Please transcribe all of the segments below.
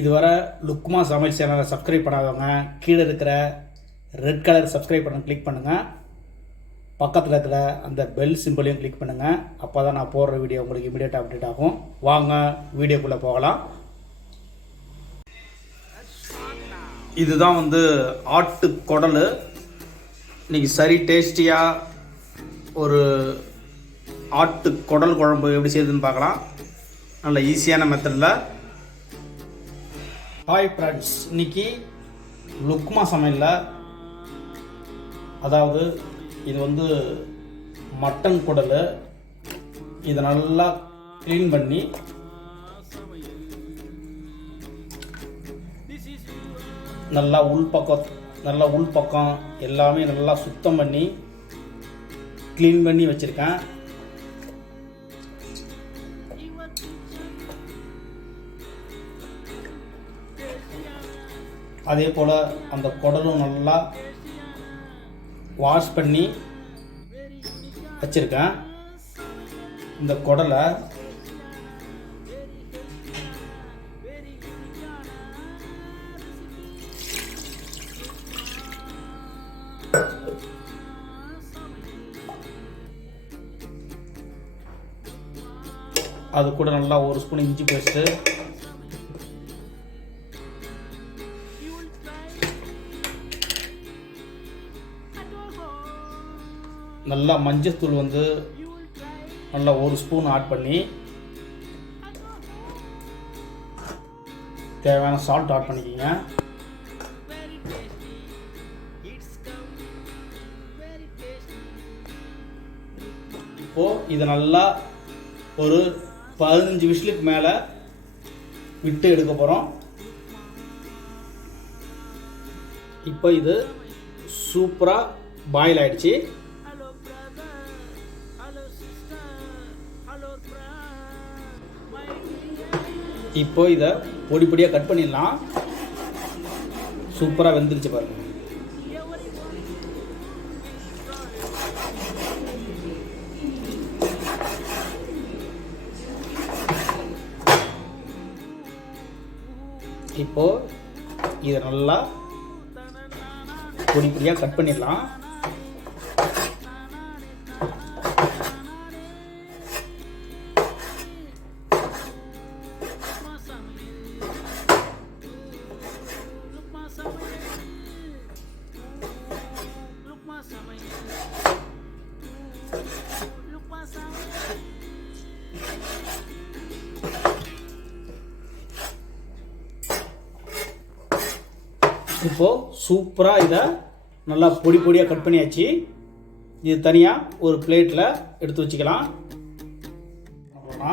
இதுவரை லுக்மா சமையல் சேனலை சப்ஸ்கிரைப் பண்ணாதவங்க கீழே இருக்கிற ரெட் கலர் சப்ஸ்கிரைப் பண்ண கிளிக் பண்ணுங்கள். பக்கத்தில் இருக்கிற அந்த பெல் சிம்பிளையும் கிளிக் பண்ணுங்கள். அப்போ தான் நான் போடுற வீடியோ உங்களுக்கு இமீடியட்டாக அப்டேட் ஆகும். வாங்க வீடியோக்குள்ளே போகலாம். இதுதான் ஆட்டு குடல். இன்றைக்கி சரி டேஸ்டியாக ஒரு ஆட்டு குடல் குழம்பு எப்படி செய்யுதுன்னு பார்க்கலாம். நல்ல ஈஸியான மெத்தடில். ஹாய் ஃப்ரெண்ட்ஸ், இன்றைக்கி லுக்மா சமையலில், அதாவது இது மட்டன் குடல். இதை நல்லா க்ளீன் பண்ணி நல்லா உள்பக்கம் எல்லாமே நல்லா சுத்தம் பண்ணி க்ளீன் பண்ணி வச்சுருக்கேன். அதே போல் அந்த குடலும் நல்லா வாஷ் பண்ணி வச்சுருக்கேன். இந்த குடலை அது கூட நல்லா ஒரு ஸ்பூன் இஞ்சி பேஸ்ட்டு, நல்லா மஞ்சத்தூள் நல்லா ஒரு ஸ்பூன் ஆட் பண்ணி, தேவையான சால்ட் ஆட் பண்ணிக்கிங்க. இப்போது இதை நல்லா ஒரு 15 விசிலுக்கு மேலே விட்டு எடுக்க போகிறோம். இப்போ இது சூப்பராக பாயில் ஆயிடுச்சு. இப்போ இதை பொடி பொடியாக கட் பண்ணிடலாம். சூப்பராக வெந்துருச்சு பாருங்க. இப்போ இதை நல்லா பொடி பொடியாக கட் பண்ணிடலாம். இப்போது சூப்பராக இதை நல்லா பொடி பொடியாக கட் பண்ணியாச்சு. இது தனியாக ஒரு பிளேட்டில் எடுத்து வச்சுக்கலாம். அப்புறமா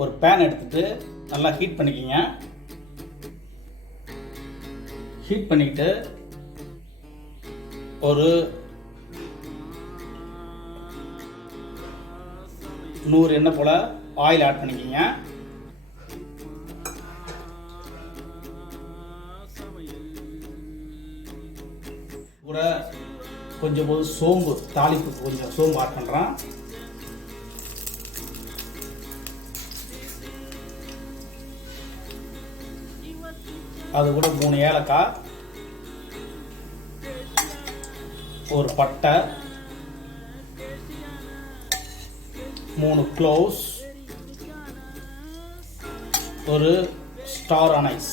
ஒரு பேன் எடுத்துகிட்டு நல்லா ஹீட் பண்ணிக்கிங்க. ஹீட் பண்ணிக்கிட்டு ஒரு 100 எண்ணெய் போல் ஆயில் ஆட் பண்ணிக்கிங்க. கூட கொஞ்சம் சோம்பு, தாளிப்புக்கு கொஞ்சம் சோம்பு ஆட் பண்ணுறேன். அது கூட 3 ஏலக்காய், ஒரு பட்டை, 3 க்ளோவ்ஸ், ஒரு ஸ்டார் அனைஸ்,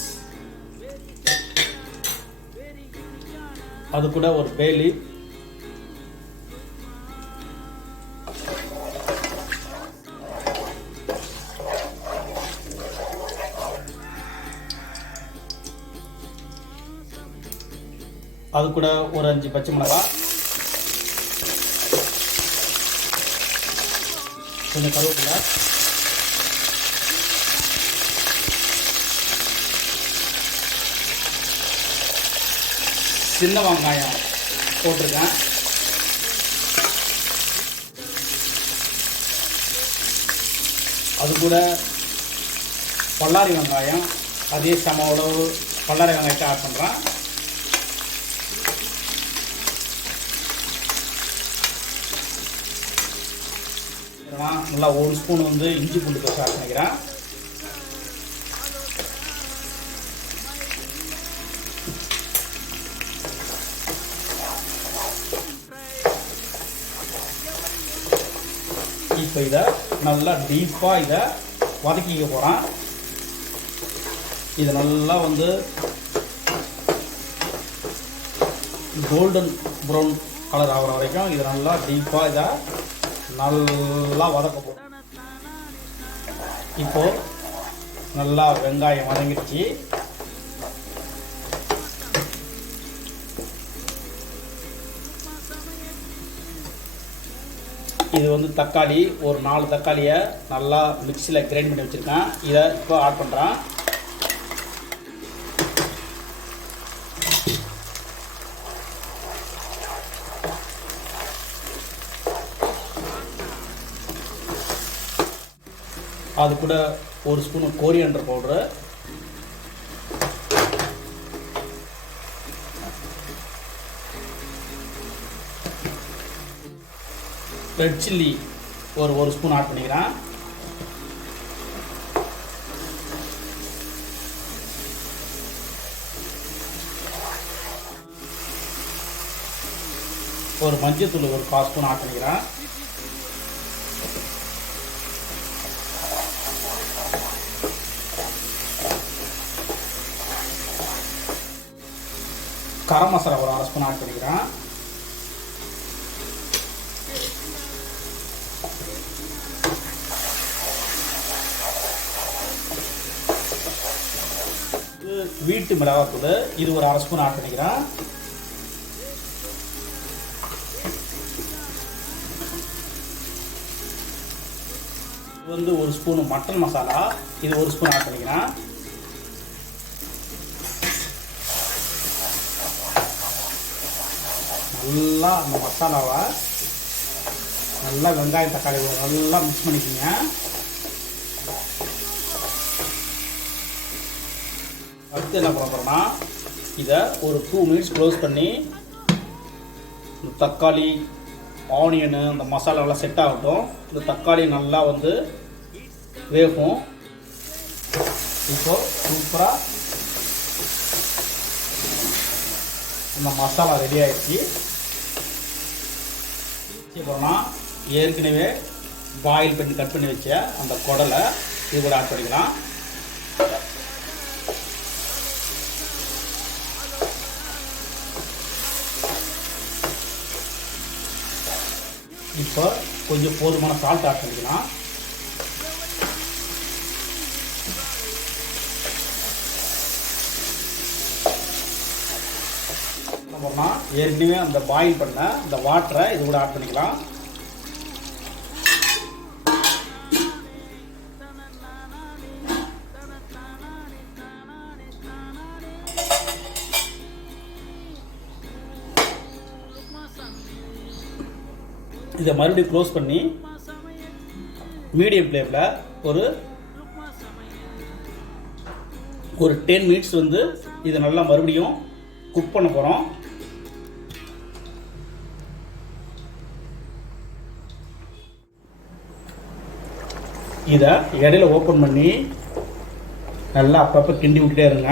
அது கூட ஒரு பே லீஃப், அது கூட ஒரு 5 பச்சை மிளகாய், கொஞ்சம் கருவேப்பிலை, சின்ன வெங்காயம் போட்டிருக்கேன். அது கூட பல்லாரி வெங்காயம், அதே சம அளவு பல்லாரி வெங்காயத்தை ஆட் பண்ணுறேன். நல்லா ஒரு ஸ்பூன் இஞ்சி பூண்டு பேஸ்ட் ஆட் பண்ணிக்கிறேன். இப்போ இதை நல்லா டீப்பாக இதை வதக்கிக்க போகிறேன். இது நல்லா வந்து கோல்டன் ப்ரௌன் கலர் ஆகிற வரைக்கும் இது நல்லா டீப்பாக இதை நல்லா வதக்க போகிறோம். இப்போது நல்லா வெங்காயம் வதங்கிடுச்சு. இது வந்து தக்காளி, ஒரு 4 தக்காளியை நல்லா மிக்சியில் கிரைண்ட் பண்ணி வச்சுருக்கேன். இதை இப்போ ஆட் பண்ணுறேன். அது கூட ஒரு spoon coriander powder, red chilli ஒரு ஸ்பூன் ஆட் பண்ணிக்கிறேன். ஒரு மஞ்சத்தூள் ஒரு 1/4 ஸ்பூன் ஆட் பண்ணிக்கிறேன். கரம் மசாலா ஒரு 1/2 ஸ்பூன் ஆட் பண்ணிக்கிறேன். வீட்டு மிளகாத்தூள் இது ஒரு 1/2 ஸ்பூன் ஆட் பண்ணிக்கிறேன். இது வந்து ஒரு ஸ்பூன் மட்டன் மசாலா, இது ஒரு ஸ்பூன் ஆட் பண்ணிக்கிறேன். நல்லா அந்த மசாலாவை நல்லா வெங்காயம் தக்காளி நல்லா மிக்ஸ் பண்ணிக்கிங்க. அடுத்து என்ன பண்ண போகிறோம்னா இதை ஒரு 2 மினிட்ஸ் க்ளோஸ் பண்ணி தக்காளி ஆனியனு அந்த மசாலாவெல்லாம் செட் ஆகட்டும். இந்த தக்காளி நல்லா வந்து வேகும். இப்போது சூப்பராக இந்த மசாலா ரெடி ஆகிடுச்சு. அப்புறமா ஏற்கனவே பாயில் பண்ணி கட் பண்ணி வச்ச அந்த குடலை இது கூட ஆட் பண்ணிக்கலாம். இப்போ கொஞ்சம் போதுமான சால்ட் ஆட் பண்ணிக்கலாம். அப்புறமா ஏற்கனவே அந்த பாயில் பண்ண இந்த வாட்டரை இது கூட ஆட் பண்ணிக்கலாம். இதை மறுபடியும் க்ளோஸ் பண்ணி மீடியம் ஃப்ளேமில் ஒரு 10 மினிட்ஸ் வந்து இதை நல்லா மறுபடியும் குக் பண்ண போகிறோம். இதை இடையில ஓப்பன் பண்ணி நல்லா அப்பப்போ கிண்டி விட்டுட்டே இருங்க.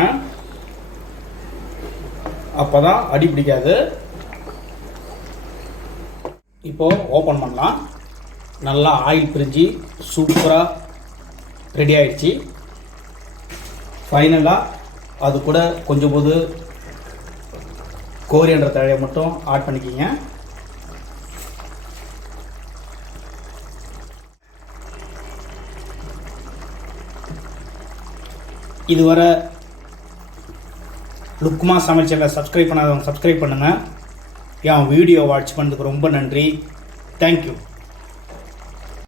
அப்போ தான் அடி பிடிக்காது. இப்போது ஓப்பன் பண்ணலாம். நல்லா ஆயில் பிரிஞ்சு சூப்பராக ரெடி ஆகிடுச்சு. ஃபைனலாக அது கூட கொஞ்சம் போது கோரியண்டர் தழையை மட்டும் ஆட் பண்ணிக்கிங்க. இதுவரை லுக்மா சமையல் சேனலை சப்ஸ்கிரைப் பண்ணாதவங்க சப்ஸ்கிரைப் பண்ணுங்கள். என் வீடியோ வாட்ச் பண்ணதுக்கு ரொம்ப நன்றி. தேங்க்யூ.